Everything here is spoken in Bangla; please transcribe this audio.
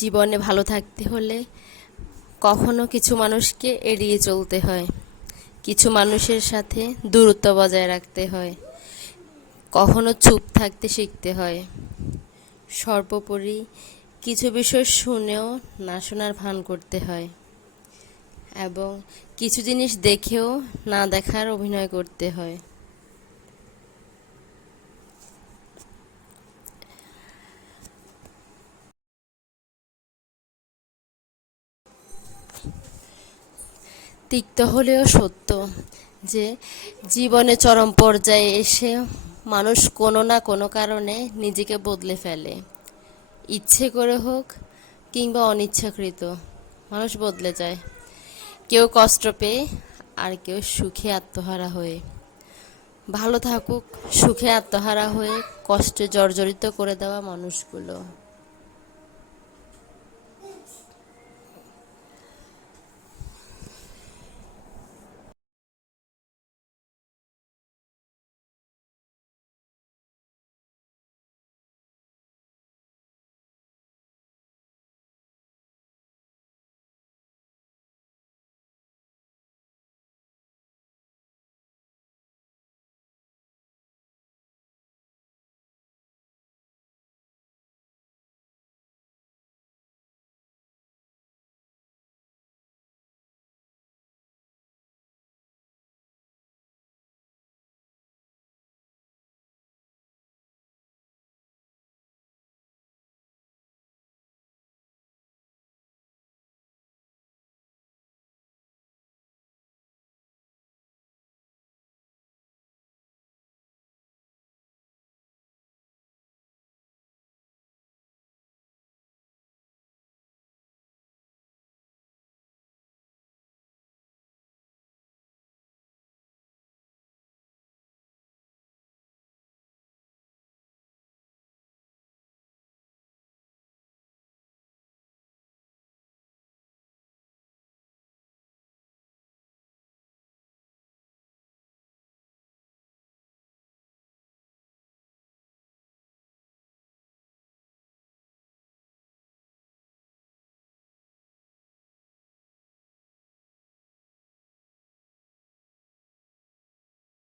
জীবনে ভালো থাকতে হলে কখনো কিছু মানুষকে এড়িয়ে চলতে হয়, কিছু মানুষের সাথে দূরত্ব বজায় রাখতে হয়, কখনো চুপ থাকতে শিখতে হয়। সর্বোপরি কিছু বিষয় শুনেও না শোনার ভান করতে হয় এবং কিছু জিনিস দেখেও না দেখার অভিনয় করতে হয়। তিক্ত হলেও সত্য যে জীবনে চরম পর্যায়ে এসে মানুষ কোনো না কোনো কারণে নিজেকে বদলে ফেলে। ইচ্ছে করে হোক কিংবা অনিচ্ছাকৃত, মানুষ বদলে যায়। কেউ কষ্ট পেয়ে, আর কেউ সুখে আত্মহারা হয়ে। ভালো থাকুক সুখে আত্মহারা হয়ে কষ্টে জর্জরিত করে দেওয়া মানুষগুলো।